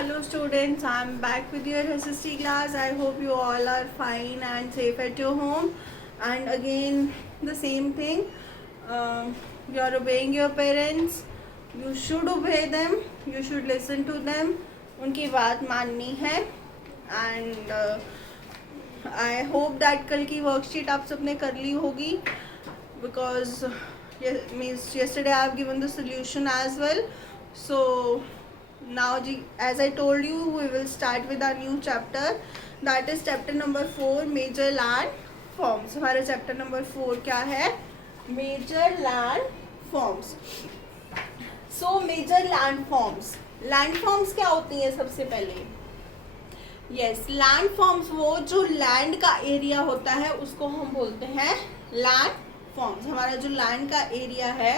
Hello students, I'm back with your SST class. I hope you all are fine and safe at your home. And again, the same thing. You're obeying your parents. You should obey them. You should listen to them. उनकी बात माननी है. And I hope that कल की worksheet आप सबने कर ली होगी. Because means yesterday I have given the solution as well. So now as I told you, we will start with our new chapter, that is chapter number 4, major land forms. हमारा chapter number 4 क्या है? Major land forms. So major land forms. Land forms क्या होती है सबसे पहले? Yes, land forms वो जो land का area होता है उसको हम बोलते हैं land forms. हमारा जो land का area है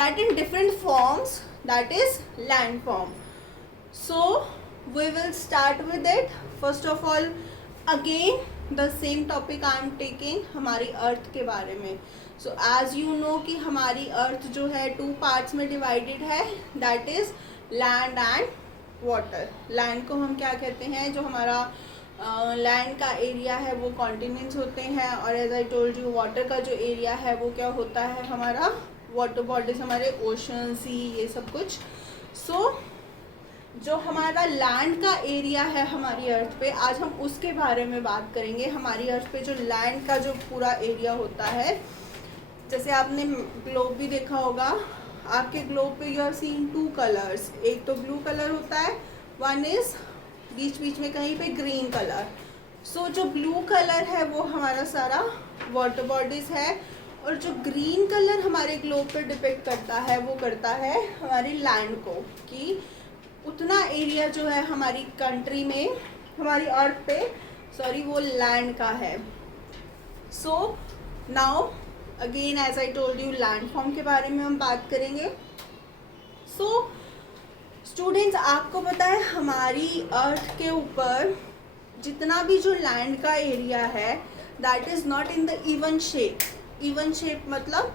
that in different forms, that is land form. So we will start with it. First of all, again the same topic I am taking, हमारी अर्थ के बारे में. So as you know कि हमारी अर्थ जो है 2 parts में divided है, that is land and water. Land को हम क्या कहते हैं? जो हमारा लैंड का एरिया है वो कॉन्टिनेंट्स होते हैं, और as I told you water का जो एरिया है वो क्या होता है? हमारा वाटर बॉडीज, हमारे ओशन, सी, ये सब कुछ. सो जो हमारा लैंड का एरिया है हमारी अर्थ पे, आज हम उसके बारे में बात करेंगे. हमारी अर्थ पे जो लैंड का जो पूरा एरिया होता है, जैसे आपने ग्लोब भी देखा होगा, आपके ग्लोब पे यू आर सीइंग 2 कलर्स. एक तो ब्लू कलर होता है, वन इज बीच बीच में कहीं पे ग्रीन कलर. सो जो ब्लू कलर है वो हमारा सारा वाटर बॉडीज है, और जो ग्रीन कलर हमारे ग्लोब पे डिपेक्ट करता है वो करता है हमारी लैंड को, कि उतना एरिया जो है हमारी कंट्री में, हमारी अर्थ पे सॉरी, वो लैंड का है. So now again as I told you, land form के बारे में हम बात करेंगे. सो स्टूडेंट्स, आपको पता है हमारी अर्थ के ऊपर जितना भी जो लैंड का एरिया है that is not in the even shape. Even shape मतलब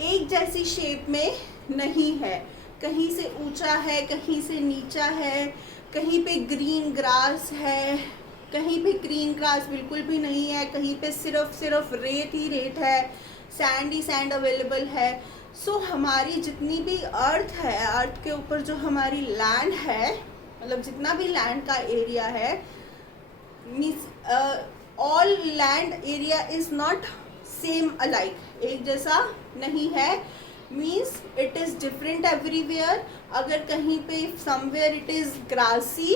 एक जैसी शेप में नहीं है. कहीं से ऊंचा है, कहीं से नीचा है, कहीं पे ग्रीन ग्रास है, कहीं पे ग्रीन ग्रास बिल्कुल भी नहीं है, कहीं पे सिर्फ रेत ही रेत है, सैंड ही सैंड अवेलेबल है. सो हमारी जितनी भी अर्थ है, अर्थ के ऊपर जो हमारी लैंड है, मतलब जितना भी लैंड का एरिया है, means all land area is not same alike, एक जैसा नहीं है. Means it is different everywhere. अगर कहीं पे समवेयर इट इज़ ग्रासी,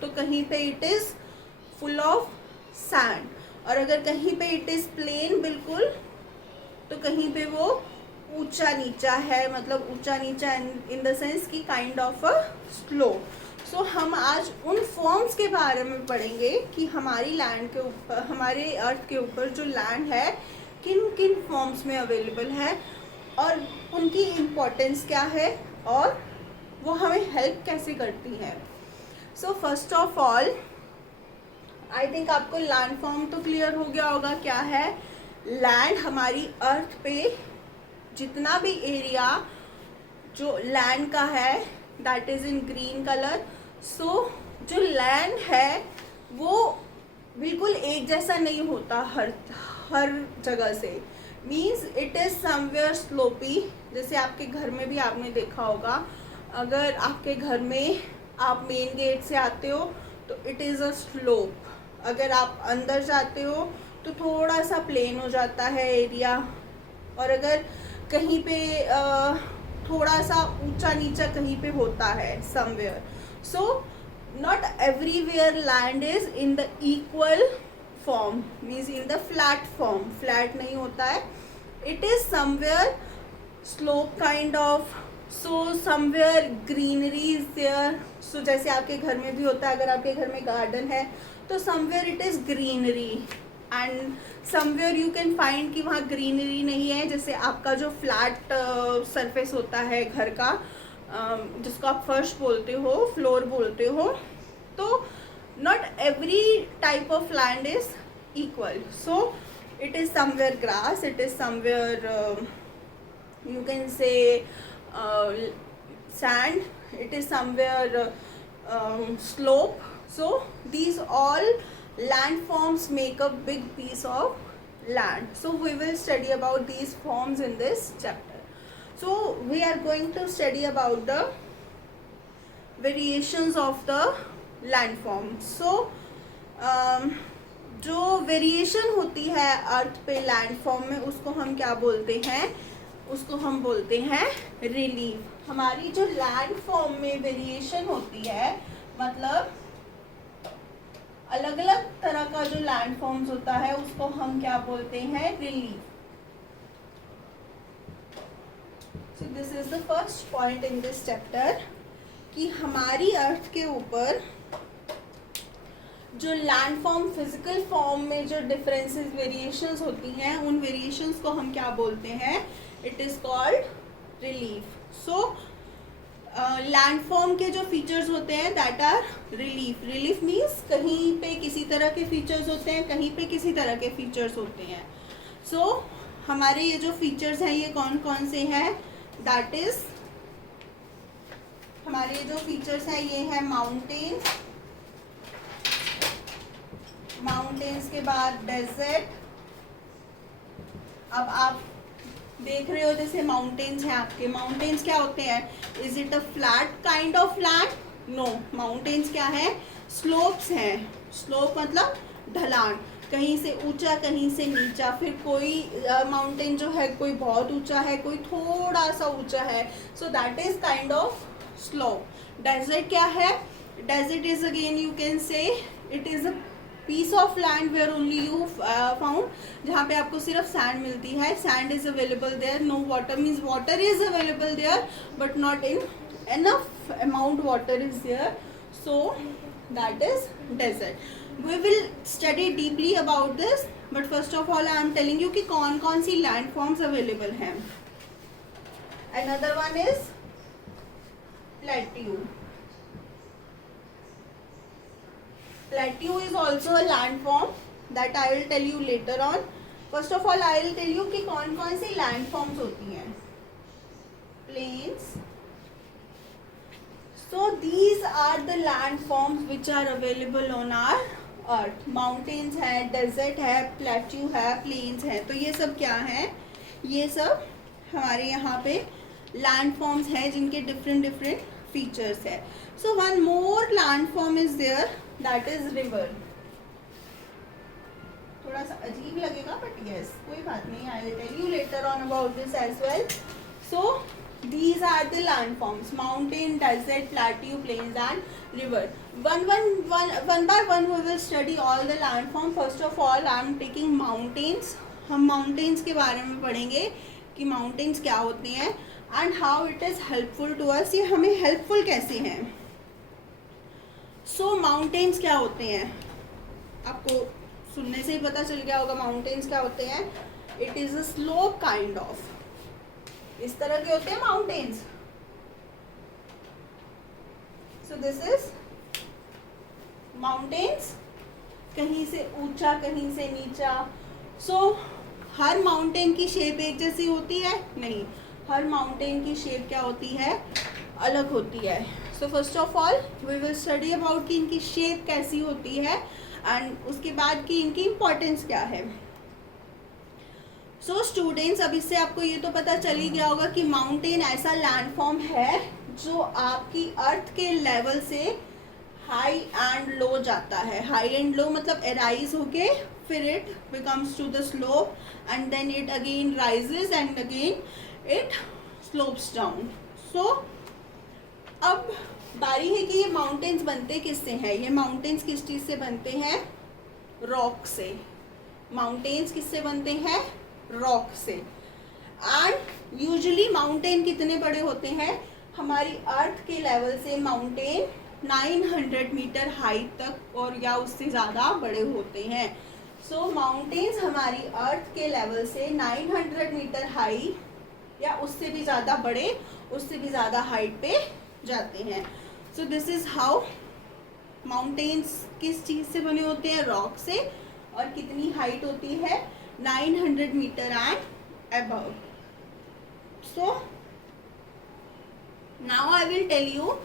तो कहीं पे it is full of sand, और अगर कहीं पे इट इज़ प्लेन बिल्कुल, तो कहीं पे वो ऊंचा नीचा है. मतलब ऊंचा नीचा इन द सेंस कि काइंड ऑफ अ स्लोप. सो हम आज उन फॉर्म्स के बारे में पढ़ेंगे कि हमारी लैंड के ऊपर, हमारे अर्थ के ऊपर जो लैंड है किन किन फॉर्म्स में अवेलेबल है, और उनकी इम्पोर्टेंस क्या है, और वो हमें हेल्प कैसे करती है. So first of all I think आपको लैंड फॉर्म तो क्लियर हो गया होगा क्या है. लैंड हमारी अर्थ पे जितना भी एरिया जो लैंड का है that is in green colour. So जो लैंड है वो बिल्कुल एक जैसा नहीं होता हर जगह से. Means it is somewhere sloppy. जैसे आपके घर में भी आपने देखा होगा, अगर आपके घर में आप मेन गेट से आते हो तो इट इज़ अ स्लोप. अगर आप अंदर जाते हो तो थोड़ा सा प्लेन हो जाता है एरिया, और अगर कहीं पे थोड़ा सा ऊंचा नीचा कहीं पे होता है somewhere. So not everywhere land is in the equal form, means in the flat form. Flat नहीं होता है, it is somewhere slope kind of. So somewhere greenery is there. So जैसे आपके घर में भी होता है, अगर आपके घर में गार्डन है तो somewhere it is greenery, and somewhere you can find कि वहाँ ग्रीनरी नहीं है. जैसे आपका जो फ्लैट सरफेस होता है घर का, जिसको आप फर्श बोलते हो, फ्लोर बोलते हो, तो not every type of land is equal. So it is somewhere grass, it is somewhere you can say sand, it is somewhere slope. So these all landforms make a big piece of land. So we will study about these forms in this chapter. So we are going to study about the variations of the landform. So जो variation होती है अर्थ पे landform में, उसको हम क्या बोलते हैं? उसको हम बोलते हैं रिलीफ. हमारी जो लैंडफॉर्म में वेरिएशन होती है, मतलब अलग अलग तरह का जो लैंडफॉर्म्स होता है, उसको हम क्या बोलते हैं? Relief. So this is the first point in this chapter कि हमारी अर्थ के ऊपर जो लैंडफॉर्म फिजिकल फॉर्म में जो डिफरेंसेस वेरिएशंस होती हैं, उन वेरिएशंस को हम क्या बोलते हैं? It is called relief. So landform के जो फीचर्स होते हैं that are relief. Relief means कहीं पे किसी तरह के फीचर्स होते हैं, कहीं पे किसी तरह के फीचर्स होते हैं. सो हमारे ये जो फीचर्स हैं ये कौन कौन से हैं? दैट इज हमारे जो फीचर्स हैं ये है माउंटेन्स, माउंटेन्स के बाद डेजर्ट. अब आप देख रहे हो जैसे माउंटेन्स हैं आपके, माउंटेन्स क्या होते हैं? Is it a flat kind of land? No, mountains क्या है? स्लोप्स हैं. स्लोप मतलब ढलान, कहीं से ऊंचा कहीं से नीचा. फिर कोई माउंटेन जो है कोई बहुत ऊंचा है, कोई थोड़ा सा ऊंचा है. So that is kind of slope. Desert क्या है? Desert is again you can say it is a piece of land where only you found, जहाँ पे आपको सिर्फ सैंड मिलती है. Sand is available there. No water means water is available there but not in enough amount water is there. So that is desert. We will study deeply about this, but first of all I am telling you कि कौन कौन सी land forms available हैं. Another one is plateau. Plateau is also a landform that I will tell you later on. First of all, I will tell you कि कौन कौन सी landforms होती हैं. Plains. So these are the landforms which are available on our earth. Mountains है, desert है, plateau है, plains है. तो ये सब क्या है? ये सब हमारे यहाँ पे landforms है जिनके different different features है. So one more landform is there. That is river. थोड़ा सा अजीब लगेगा बट yes, कोई बात नहीं. I will tell you later on about this as well. So these are the landforms: mountain, desert, plateau, plains and river. One by one we will study all the landform. First of all I am taking mountains. हम mountains के बारे में पढ़ेंगे कि mountains क्या होते हैं and how it is helpful to us. ये हमें helpful कैसे हैं. सो माउंटेन्स क्या होते हैं? आपको सुनने से ही पता चल गया होगा माउंटेन्स क्या होते हैं. It is a slope kind of. इस तरह के होते हैं mountains. So this is mountains. कहीं से ऊंचा कहीं से नीचा. सो हर माउंटेन की शेप एक जैसी होती है? नहीं, हर माउंटेन की शेप क्या होती है? अलग होती है. So first of all we will study about कि इनकी शेप कैसी होती है एंड उसके बाद कि इनकी इम्पोर्टेंस क्या है. सो स्टूडेंट्स, अब इससे आपको ये तो पता चल ही गया होगा कि माउंटेन ऐसा लैंडफॉर्म है जो आपकी अर्थ के लेवल से हाई एंड लो जाता है. हाई एंड लो मतलब एराइज होके फिर it becomes to the slope and then it again rises and again it slopes down. So अब बारी है कि ये माउंटेन्स बनते किससे हैं. ये माउंटेन्स किस चीज़ से बनते हैं? रॉक से. माउंटेन्स किससे बनते हैं? रॉक से. एंड यूजुअली माउंटेन कितने बड़े होते हैं? हमारी अर्थ के लेवल से माउंटेन 900 मीटर हाइट तक और या उससे ज़्यादा बड़े होते हैं. सो माउंटेन्स हमारी अर्थ के लेवल से 900 मीटर हाई या उससे भी ज़्यादा बड़े, उससे भी ज़्यादा हाइट पे जाते हैं. सो दिस इज हाउ माउंटेन्स किस चीज़ से बने होते हैं? रॉक से. और कितनी हाइट होती है? 900 metre and above. So now I will tell you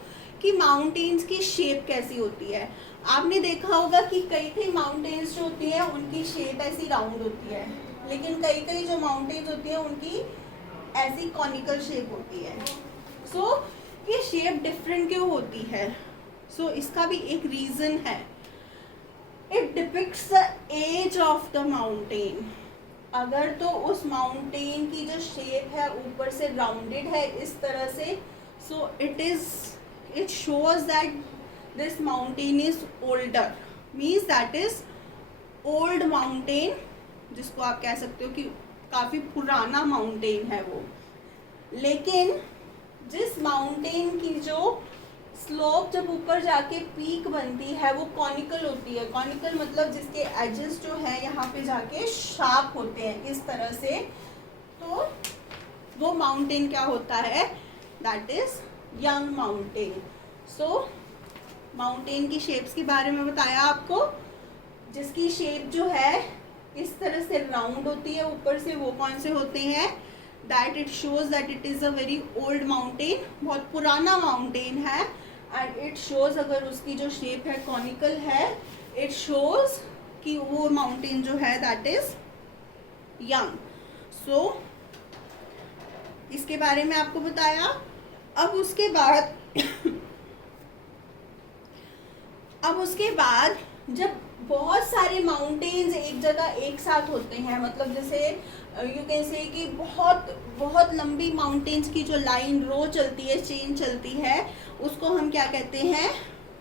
कि माउंटेन्स की शेप शेप कैसी होती है। आपने देखा होगा कि कई माउंटेन्स जो होती हैं उनकी शेप ऐसी राउंड होती है, लेकिन कई जो माउंटेन्स होती हैं उनकी ऐसी कॉनिकल शेप होती है। सो ये शेप डिफरेंट क्यों होती है? सो इसका भी एक रीज़न है। It depicts the age of the mountain. अगर तो उस माउंटेन की जो शेप है ऊपर से राउंडेड है इस तरह से, so it shows that this mountain is older, means that is old mountain, जिसको आप कह सकते हो कि काफ़ी पुराना माउंटेन है वो। लेकिन जिस माउंटेन की जो स्लोप जब ऊपर जाके पीक बनती है वो कॉनिकल होती है। कॉनिकल मतलब जिसके एजेस जो है यहाँ पे जाके शार्प होते हैं इस तरह से, तो वो माउंटेन क्या होता है? That is young mountain. So mountain की शेप्स के बारे में बताया आपको। जिसकी शेप जो है इस तरह से राउंड होती है ऊपर से, वो कौन से होते हैं? That it shows that it is a very old mountain, बहुत पुराना माउंटेन है। एंड इट शोज, अगर उसकी जो शेप है कॉनिकल है, इट शोज कि वो माउंटेन जो है दैट इज यंग। सो इसके बारे में आपको बताया। अब उसके बाद जब बहुत सारे माउंटेन्स एक जगह एक साथ होते हैं, मतलब जैसे यू कैन से कि बहुत लंबी माउंटेन्स की जो लाइन रो चलती है, चेन चलती है, उसको हम क्या कहते हैं?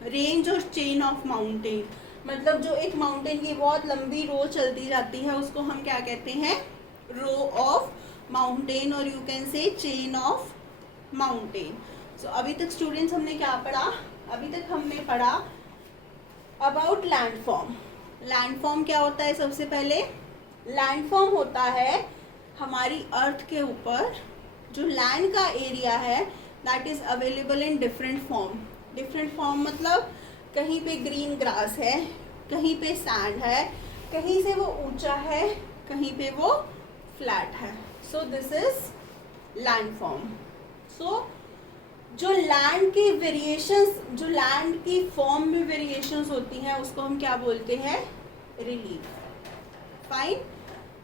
रेंज और चेन ऑफ माउंटेन। मतलब जो एक माउंटेन की बहुत लंबी रो चलती जाती है उसको हम क्या कहते हैं? रो ऑफ माउंटेन, और you can say chain of mountain. So अभी तक स्टूडेंट्स हमने क्या पढ़ा? अभी तक हमने पढ़ा अबाउट लैंडफॉर्म। लैंडफॉर्म क्या होता है? सबसे पहले लैंडफॉर्म होता है हमारी अर्थ के ऊपर जो लैंड का एरिया है that is available in different form. Different form मतलब कहीं पे ग्रीन ग्रास है, कहीं पे सैंड है, कहीं से वो ऊंचा है, कहीं पे वो फ्लैट है। So this is landform. So जो लैंड की वेरिएशंस, जो लैंड की फॉर्म में वेरिएशंस होती हैं उसको हम क्या बोलते हैं? रिलीफ। फाइन,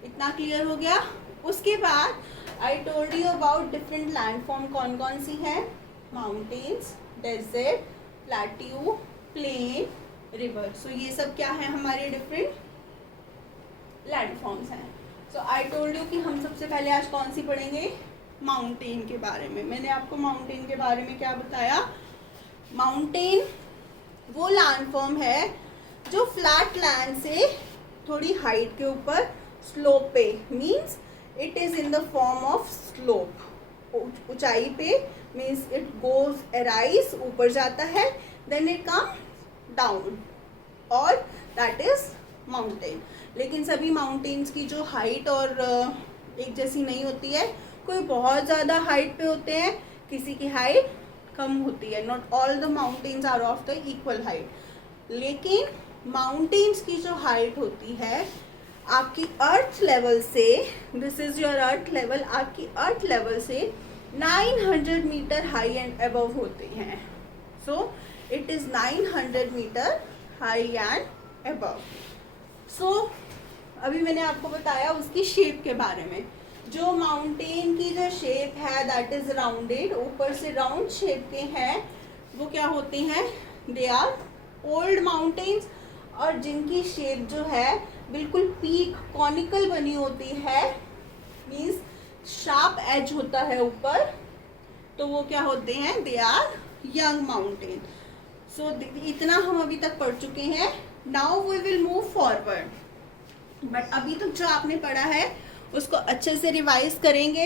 इतना क्लियर हो गया। उसके बाद I told you about different landform कौन कौन सी हैं? Mountains, desert, plateau, plain, river. So ये सब क्या है? हमारे डिफरेंट लैंडफॉर्म्स हैं। सो आई टोल्ड यू कि हम सबसे पहले आज कौन सी पढ़ेंगे? माउंटेन के बारे में। मैंने आपको माउंटेन के बारे में क्या बताया? माउंटेन वो लैंडफॉर्म है जो फ्लैट लैंड से थोड़ी हाइट के ऊपर स्लोप पे, means it is in the form of slope, ऊंचाई पे, मीन्स इट गोज एराइज, ऊपर जाता है, देन इट कम डाउन, और दैट इज माउंटेन। लेकिन सभी माउंटेन्स की जो हाइट और एक जैसी नहीं होती है। कोई बहुत ज़्यादा हाइट पे होते हैं, किसी की हाइट कम होती है। Not all the mountains are of the equal height. लेकिन माउंटेन्स की जो हाइट होती है आपकी अर्थ लेवल से, this is your earth level, आपकी अर्थ लेवल से 900 मीटर हाई एंड अबव होते हैं। So it is 900 metre high and above. So अभी मैंने आपको बताया उसकी शेप के बारे में। जो माउंटेन की जो शेप है दैट इज राउंडेड, ऊपर से राउंड शेप के हैं, वो क्या होते हैं? They are old mountains. और जिनकी शेप जो है बिल्कुल पीक कॉनिकल बनी होती है, मीन्स शार्प एज होता है ऊपर, तो वो क्या होते हैं? They are young mountain. So इतना हम अभी तक पढ़ चुके हैं। Now we will move forward. But अभी तक जो आपने पढ़ा है उसको अच्छे से रिवाइज करेंगे।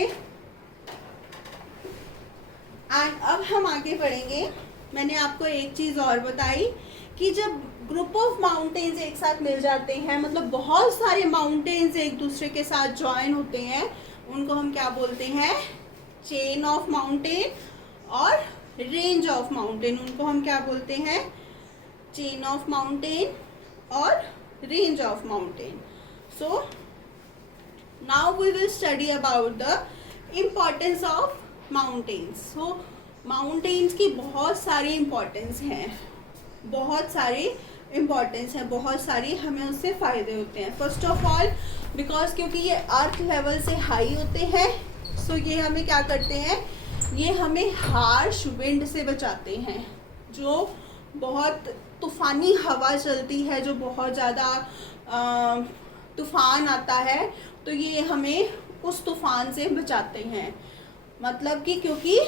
एंड अब हम आगे बढ़ेंगे। मैंने आपको एक चीज़ और बताई कि जब ग्रुप ऑफ माउंटेन्स एक साथ मिल जाते हैं, मतलब बहुत सारे माउंटेन्स एक दूसरे के साथ ज्वाइन होते हैं, उनको हम क्या बोलते हैं? चेन ऑफ माउंटेन और रेंज ऑफ माउंटेन। उनको हम क्या बोलते हैं? चेन ऑफ माउंटेन और range of mountain. So now we will study about the importance of mountains. So mountains की बहुत सारी importance हैं। बहुत सारी इम्पोर्टेंस है, बहुत सारी हमें उससे फ़ायदे होते हैं। फर्स्ट ऑफ ऑल बिकॉज क्योंकि ये अर्थ लेवल से हाई होते हैं, सो ये हमें क्या करते हैं, ये हमें हार्श विंड से बचाते हैं। जो बहुत तूफ़ानी हवा चलती है, जो बहुत ज़्यादा तूफ़ान आता है, तो ये हमें उस तूफ़ान से बचाते हैं। मतलब कि क्योंकि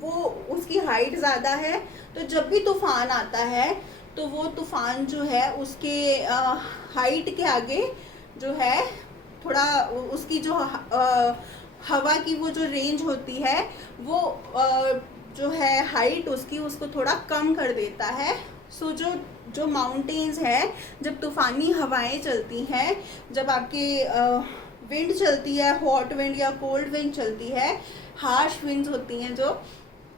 वो उसकी हाइट ज़्यादा है, तो जब भी तूफ़ान आता है तो वो तूफ़ान जो है उसके हाइट के आगे जो है थोड़ा उसकी जो हवा की वो जो रेंज होती है वो जो है हाइट उसकी उसको थोड़ा कम कर देता है। सो जो माउंटेन्स हैं, जब तूफ़ानी हवाएं चलती हैं, जब आपके विंड चलती है, हॉट विंड या कोल्ड विंड चलती है, हार्श विंड्स होती हैं, जो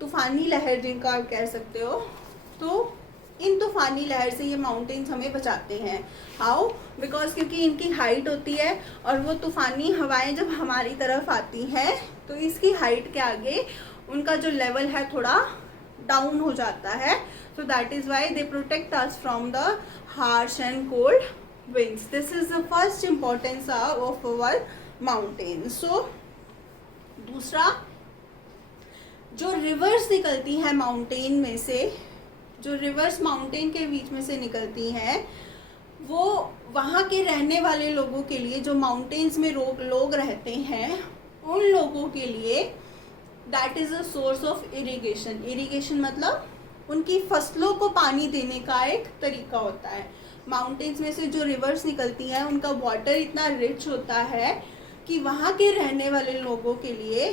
तूफ़ानी लहर जिनका आप कह सकते हो, तो इन तूफ़ानी लहर से ये माउंटेन्स हमें बचाते हैं। हाउ? बिकॉज क्योंकि इनकी हाइट होती है और वो तूफ़ानी हवाएं जब हमारी तरफ आती हैं तो इसकी हाइट के आगे उनका जो लेवल है थोड़ा डाउन हो जाता है। So that is why they protect us from the harsh and cold winds. This is the first importance of our mountain. So दूसरा, जो रिवर्स निकलती हैं माउंटेन में से, जो रिवर्स माउंटेन के बीच में से निकलती हैं, वो वहाँ के रहने वाले लोगों के लिए, जो माउंटेन्स में लोग रहते हैं, उन लोगों के लिए that is a source of irrigation. Irrigation मतलब उनकी फसलों को पानी देने का एक तरीका होता है। माउंटेन्स में से जो रिवर्स निकलती हैं उनका वाटर इतना रिच होता है कि वहाँ के रहने वाले लोगों के लिए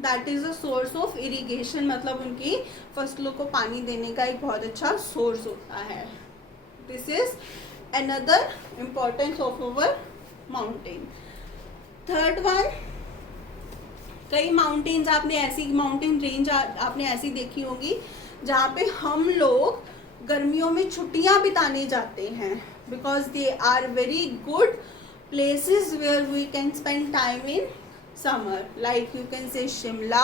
that is a source of irrigation, मतलब उनकी फसलों को पानी देने का एक बहुत अच्छा सोर्स होता है। This is another importance of our mountain. Third one, कई माउंटेन्स आपने ऐसी माउंटेन रेंज आपने ऐसी देखी होगी जहाँ पे हम लोग गर्मियों में छुट्टियाँ बिताने जाते हैं, because they are very good places where we can spend time in summer, like you can say Shimla,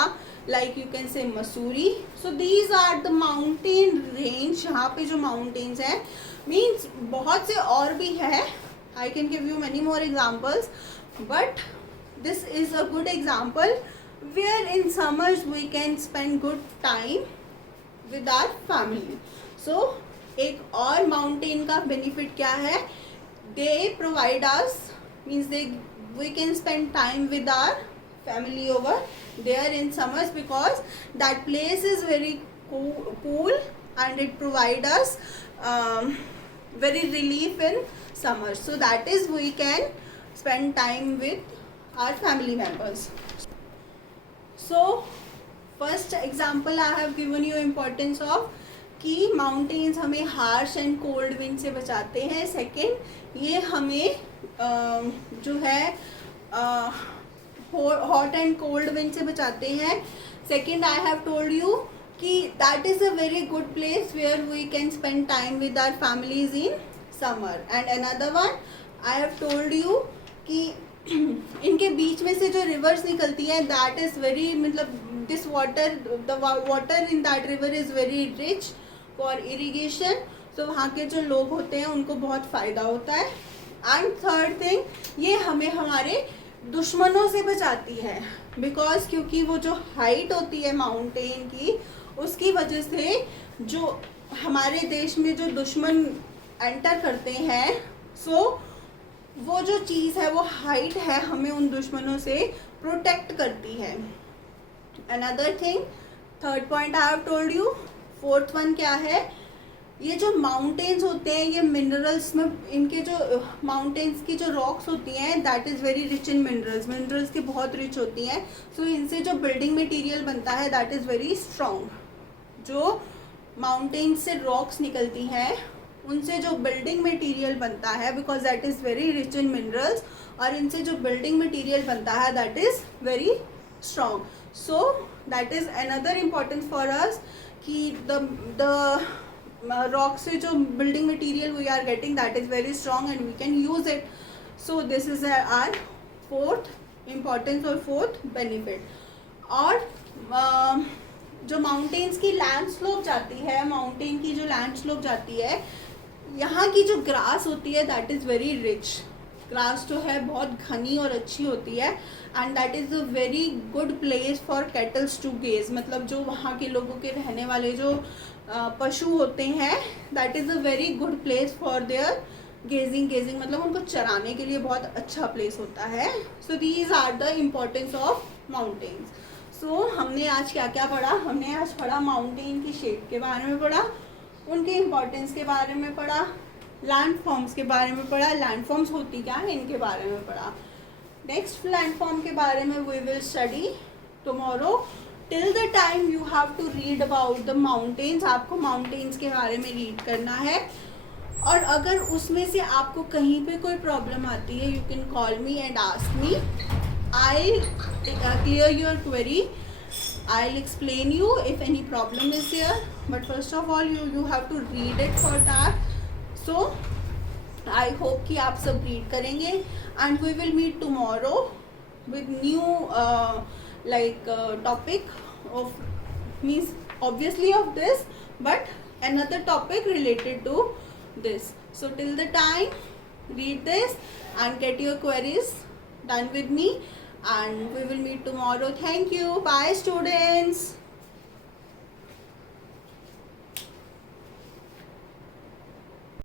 like you can say Mussoorie. So these are the mountain range. यहाँ पे जो mountains हैं, means बहुत से और भी है, I can give you many more examples, but this is a good example where in summers we can spend good time with our family. So एक और mountain का benefit क्या है, they provide us, means we can spend time with our family over there in summers, because that place is very cool and it provide us very relief in summer. So that is we can spend time with our family members. So first example I have given you importance of कि mountains हमें harsh and cold wind से बचाते हैं। Second, ये हमें जो है hot and cold wind से बचाते हैं। Second, I have told you कि that is a very good place where we can spend time with our families in summer. And another one, I have told you कि इनके बीच में से जो रिवर्स निकलती है दैट इज़ वेरी, मतलब this water, the water in that river is very rich for irrigation. तो वहाँ के जो लोग होते हैं उनको बहुत फ़ायदा होता है। एंड थर्ड थिंग, ये हमें हमारे दुश्मनों से बचाती है, बिकॉज क्योंकि वो जो हाइट होती है माउंटेन की, उसकी वजह से जो हमारे देश में जो दुश्मन एंटर करते हैं, सो वो जो चीज़ है, वो हाइट है, हमें उन दुश्मनों से प्रोटेक्ट करती है। Another thing, third point I have told you. Fourth one क्या है, ये जो माउंटेन्स होते हैं, ये मिनरल्स में, इनके जो माउंटेन्स की जो रॉक्स होती हैं that is very rich in minerals, minerals की बहुत रिच होती हैं। सो इनसे जो बिल्डिंग मटेरियल बनता है दैट इज़ वेरी स्ट्रॉन्ग। जो माउंटेन्स से रॉक्स निकलती हैं उनसे जो बिल्डिंग मटेरियल बनता है, because that is very rich in minerals, और इनसे जो बिल्डिंग मटेरियल बनता है that is very strong. So that is another importance for us कि द रॉक से जो building material we are getting that is very strong and we can use it. So this is our fourth importance और fourth benefit. और जो mountains की land slope जाती है, mountain की जो लैंड स्लोप जाती है, यहाँ की जो ग्रास होती है that is very rich. Grass जो है बहुत घनी और अच्छी होती है and that is a very good place for cattles to graze. मतलब जो वहाँ के लोगों के रहने वाले जो पशु होते हैं, that is a very good place for their grazing मतलब उनको चराने के लिए बहुत अच्छा प्लेस होता है। So these are the importance of mountains. So हमने आज क्या क्या पढ़ा? हमने आज पढ़ा माउंटेन की शेप के बारे में पढ़ा, उनके इम्पोर्टेंस के बारे में पढ़ा, लैंड फॉर्म्स के बारे में पढ़ा, लैंड फॉर्म्स होती क्या है इनके बारे में पढ़ा। नेक्स्ट लैंड फॉर्म के बारे में we will study tomorrow. Till the time you have to read about the mountains. आपको माउंटेन्स के बारे में रीड करना है, और अगर उसमें से आपको कहीं पे कोई प्रॉब्लम आती है, you can call me and ask me, I clear your query, I'll explain you if any problem is there, but first of all you have to read it for that. So I hope कि आप सब read करेंगे and we will meet tomorrow with new topic of, means obviously of this, but another topic related to this. So till the time read this and get your queries done with me, and we will meet tomorrow. Thank you. Bye students.